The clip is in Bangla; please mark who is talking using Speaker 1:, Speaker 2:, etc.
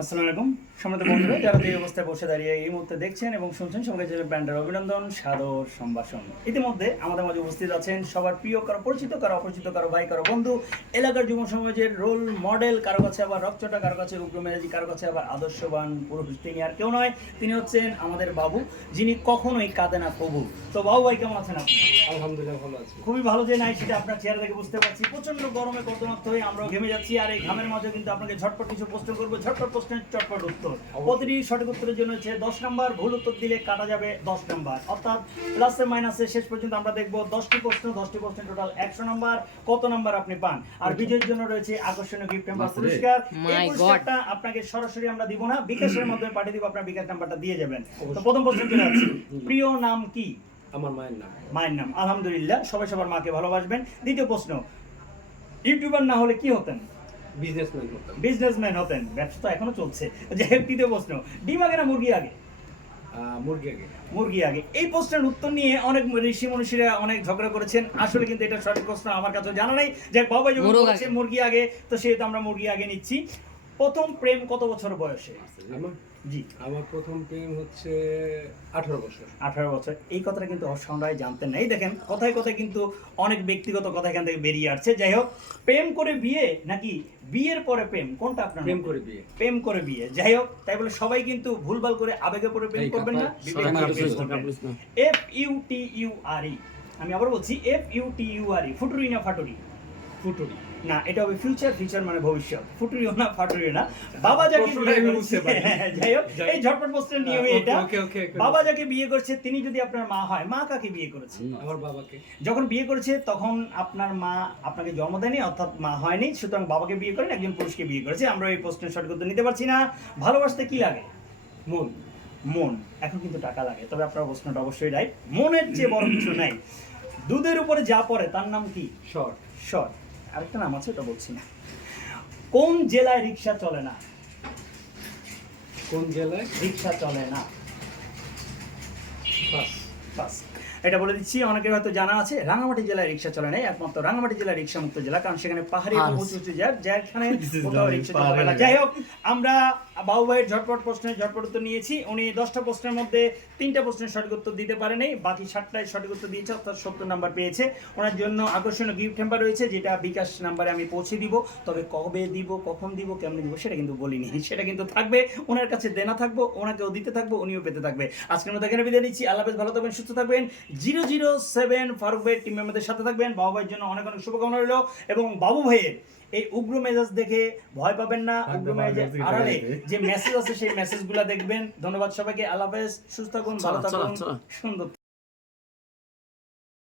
Speaker 1: আসসালামু আলাইকুম। সম্মানিত বন্ধুরা যারা এই অবস্থায় বসে দাঁড়িয়ে এই মুহূর্তে দেখছেন এবং শুনছেন সবাইকে জানাই ব্যান্ডের অভিনন্দন সাদর সম্ভাষণ। ইতিমধ্যে আমাদের মাঝে উপস্থিত আছেন সবার প্রিয় কারও পরিচিত কারও অপরিচিত কারও ভাই কারও বন্ধু এলাকার যুব সমাজের রোল মডেল কারও কাছে আবার রকচটা কারও কাছে উগ্র মেজাজি কারও কাছে আবার আদর্শবান পুরুষ তিনি আর কেউ নয় তিনি হচ্ছেন আমাদের বাবু যিনি কখনোই কাঁদে না কবু তো বাবু ভাই কেমন আছেন আপনি?
Speaker 2: আলহামদুলিল্লাহ ভালো আছি।
Speaker 1: খুবই ভালো যে নাই সেটা আপনার চেহারা দেখে বুঝতে পারছি। প্রচণ্ড গরমে কর্দমাক্ত হয়ে আমরা ঘেমে যাচ্ছি আর এই ঘামের মাঝে কিন্তু আপনাকে ঝটপট কিছু প্রশ্ন করব ঝটপট প্রশ্নের চটপট উত্তর। প্রতিটি সঠিক উত্তরের জন্য হচ্ছে দশ নাম্বার ভুল উত্তর দিলে কাটা যাবে দশ নাম্বার। অর্থাৎ প্লাসে মাইনাসে শেষ পর্যন্ত আমরা দেখব দশটি প্রশ্ন দশটি প্রশ্নের টোটাল একশো নাম্বার কত নাম্বার আপনি পান? আর বিজয়ের জন্য রয়েছে আকর্ষণীয় গিফট নাম্বার পুরস্কার। এই পুরস্কারটা আপনাকে সরাসরি আমরা দিব না বিকাশের মাধ্যমে পাঠিয়ে দিব আপনার বিকাশ নাম্বারটা দিয়ে যাবেন। তো প্রথম প্রশ্ন চলে যাচ্ছি প্রিয় নাম কি?
Speaker 2: আমার মায়ের নাম।
Speaker 1: মায়ের নাম। আলহামদুলিল্লাহ সবাই সবার মাকে ভালোবাসবেন। দ্বিতীয় প্রশ্ন ইউটিউবার না হলে কি হতেন?
Speaker 2: বিজনেসম্যান
Speaker 1: হতেন ব্যবসা তো এখনও চলছে। যে তৃতীয় প্রশ্ন ডিম আগে না মুরগি আগে?
Speaker 2: আহ, মুরগি আগে।
Speaker 1: মুরগি আগে। এই প্রশ্নের উত্তর নিয়ে অনেক ঋষি মনীষীরা অনেক ঝগড়া করেছেন। আসলে কিন্তু এটা সঠিক প্রশ্ন আমার কাছে জানা নেই। যে বাবা যখন
Speaker 3: মোরগ
Speaker 1: মুরগি আগে তো সেহেতু আমরা মুরগি আগে নিচ্ছি। প্রথম প্রেম কত বছর বয়সে? জি।
Speaker 2: আমার প্রথম প্রেম হচ্ছে আঠারো বছর।
Speaker 1: আঠারো বছর। এই কথাটা কিন্তু অসংরায় জানতেন না এই দেখেন কথায় কথায় কিন্তু অনেক ব্যক্তিগত কথা এখান থেকে বেরিয়ে আসছে। যাই হোক প্রেম করে বিয়ে নাকি বিয়ের পরে প্রেম? কোনটা আপনার
Speaker 2: প্রেম করে বিয়ে।
Speaker 1: প্রেম করে বিয়ে। যাই হোক তাই বলে সবাই কিন্তু ভুলভাল করে আবেগে পরে প্রেম করবেন না। F U T U R E আমি আবার বলছি F U T U R E ফুটুরি না ফাটুরি?
Speaker 2: ফুটুরি।
Speaker 1: না এটা হবে ফিউচার ফিউচার মানে ভবিষ্যৎ। ফুটুরিও না ফাটুরিও না। বাবা যাকে যাই হোক এই ঝটপট প্রশ্নের নিয়মে এটা।
Speaker 2: ওকে, ওকে, ওকে।
Speaker 1: বাবা যাকে বিয়ে করছে তিনি যদি আপনার মা হয় মা কাকে বিয়ে করেছে?
Speaker 2: আমার বাবাকে।
Speaker 1: যখন বিয়ে করেছে তখন আপনার মা আপনাকে জন্ম দেয়নি অর্থাৎ মা হয়নি সুতরাং বাবাকে বিয়ে করেন একজন পুরুষকে বিয়ে করেছে। আমরা এই প্রশ্নের সঠিক উত্তর নিতে পারছি না। ভালোবাসতে কি লাগে?
Speaker 2: মন।
Speaker 1: মন। এখন কিন্তু টাকা লাগে তবে আপনার প্রশ্নটা অবশ্যই রাইট মনের চেয়ে বড় কিছু নাই। দুধের উপরে যা পড়ে তার নাম কি?
Speaker 2: শর্ট
Speaker 1: শর্ট আরেকটা নাম আছে ওটা বলছি না। কোন জেলায় রিক্সা চলে না?
Speaker 2: কোন জেলায়?
Speaker 1: রিক্সা চলে না।
Speaker 2: বাস।
Speaker 1: বাস। এটা বলে দিচ্ছি অনেকের হয়তো জানা আছে রাঙামাটি জেলায় রিক্সা চলে না একমাত্র রাঙামাটি জেলা রিক্সা মুক্ত জেলা কারণ সেখানে পাহাড়ি উঁচু উঁচু জায়গা যেখানে কোথাও রিক্সা চলে না। যাই হোক আমরা বাবু ভাইয়ের ঝটপট প্রশ্নের ঝটপট উত্তর নিয়েছি। উনি দশটা প্রশ্নের মধ্যে তিনটা প্রশ্নের সঠিক উত্তর দিতে পারেনি বাকি সাতটায় সঠিক উত্তর দিয়েছে অর্থাৎ সত্তর নাম্বার পেয়েছে। ওনার জন্য আকর্ষণীয় গিফট হ্যাম্পার রয়েছে যেটা বিকাশ নাম্বারে আমি পৌঁছে দিব। তবে কবে দিব কখন দিব কেমন দিব সেটা কিন্তু বলিনি। সেটা কিন্তু থাকবে ওনার কাছে দেনা থাকব ওনাকেও দিতে থাকব উনিও পেতে থাকবে। আজকের মতো এখানে বিদায় নিচ্ছি। আল্লাহ ভালো থাকবেন সুস্থ থাকবেন। জিরো জিরো সেভেন ফারুক ভাইয়ের টিম মেম্বারদের সাথে থাকবেন। বাবু ভাইয়ের জন্য অনেক অনেক শুভকামনা রইল এবং বাবু ভাইয়ের এই উগ্র মেজাজ দেখে ভয় পাবেন না। উগ্র মেজাজ আড়ালে যে মেসেজ আছে সেই মেসেজগুলো দেখবেন। ধন্যবাদ সবাইকে। আল্লাহ হাফেজ। সুস্থ থাকুন ভালো থাকুন। সুন্দর